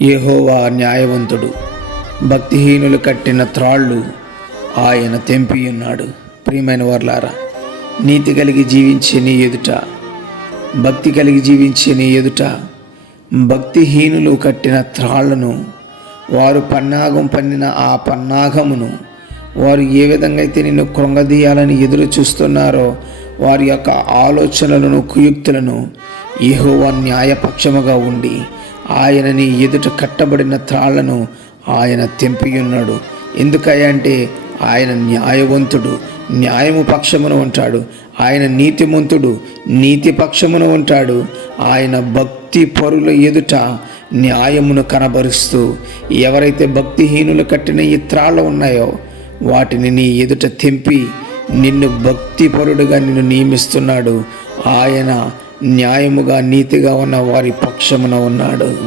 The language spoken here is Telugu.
యెహోవా న్యాయవంతుడు. భక్తిహీనులు కట్టిన త్రాళ్ళు ఆయన తెంపి ఉన్నాడు ప్రియమైన వర్లారా నీతి కలిగి జీవించే నీ ఎదుట భక్తి కలిగి జీవించే నీ ఎదుట భక్తిహీనులు కట్టిన త్రాళ్ళను వారు పన్నాగం పన్నిన ఆ పన్నాగమును వారు ఏ విధంగా అయితే నిన్ను కృంగదీయాలని ఎదురు చూస్తున్నారో వారి యొక్క ఆలోచనలను కుయుక్తులను ఏహోవా న్యాయపక్షముగా ఉండి ఆయన నీ ఎదుట కట్టబడిన త్రాళ్ళను ఆయన తెంపియున్నాడు. ఎందుకంటే ఆయన న్యాయవంతుడు న్యాయము పక్షమును ఉంటాడు. ఆయన నీతిమంతుడు నీతి పక్షమును ఉంటాడు. ఆయన భక్తి పరుల ఎదుట న్యాయమును కనబరుస్తూ ఎవరైతే భక్తిహీనులు కట్టిన ఈ త్రాళ్ళు ఉన్నాయో వాటిని నీ ఎదుట తెంపి నిన్ను భక్తిపరుడుగా నిన్ను నియమిస్తున్నాడు. ఆయన న్యాయముగా నీతిగా ఉన్న వారి పక్షమున ఉన్నాడు.